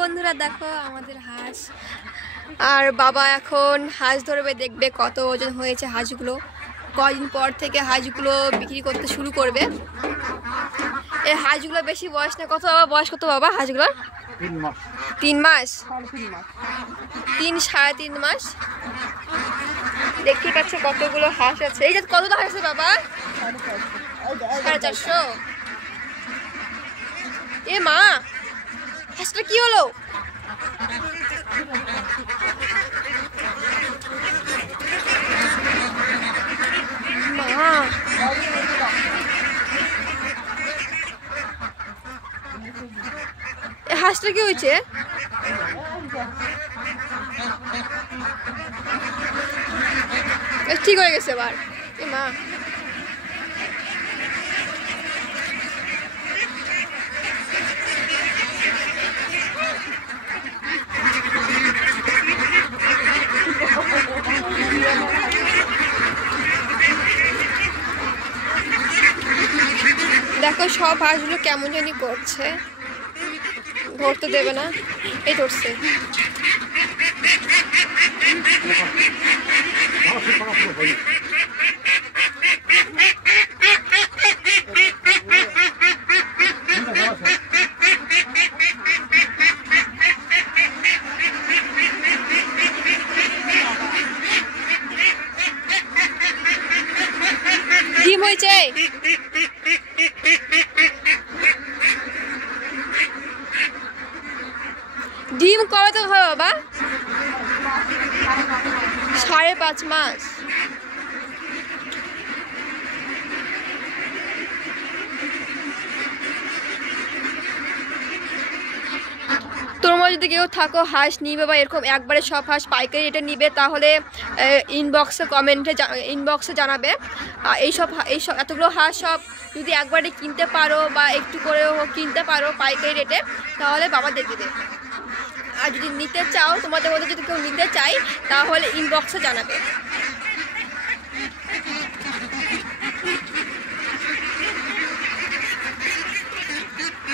বন্ধুরা দেখো আমাদের হাঁস আর বাবা এখন হাঁস ধরবে, দেখবে কত ওজন হয়েছে হাঁসগুলো। কদিন পর থেকে হাঁসগুলো বিক্রি করতে শুরু করবে। এই হাঁসগুলো বেশি বয়স না, কত বাবা বয়স কত বাবা হাঁসগুলো? 3 মাস, 3-3.5 মাস। দেখতে পাচ্ছ কতগুলো হাঁস আছে। এই যে কত হাঁস আছে বাবা? 450। এ মা, হাঁসটা কি হলো? মা, হাঁসটা কি হয়েছে? ঠিক হয়ে গেছে এবার। এ মা, দেখো সব হাঁসগুলো কেমন জানি করছে, ধরতে দেবে না। এই ধরছে। ডিম হয়েছে? ডিম কবে তো হয় বাবা? 5.5 মাস। তোমরা যদি কেউ থাকো হাঁস নিবে বা এরকম একবারে সব হাঁস পাইকারি রেটে নিবে, তাহলে ইনবক্সে জানাবে। এইসব এতগুলো হাঁস সব যদি একবারে কিনতে পারো বা একটু করেও কিনতে পারো পাইকারি রেটে, তাহলে বাবা দিয়ে দেবে। আর যদি নিতে চাও, তোমাদের মধ্যে যদি কেউ নিতে চাই, তাহলে ইনবক্সে জানাবে।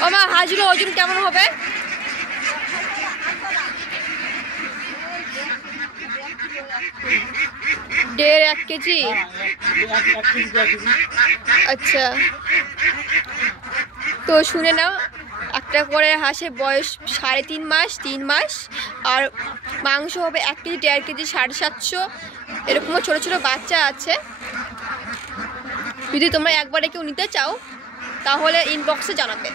ও মা, হাঁসগুলো ওজন কেমন হবে? 1.5-1 কেজি। আচ্ছা, তো শুনে নাও, একটা করে হাঁসের বয়স 3.5 মাস, 3 মাস। আর মাংস হবে 1 কেজি, 1.5 কেজি, 750। এরকমও ছোটো ছোটো বাচ্চা আছে। যদি তোমরা একবারে কেউ নিতে চাও, তাহলে ইনবক্সে জানাবে।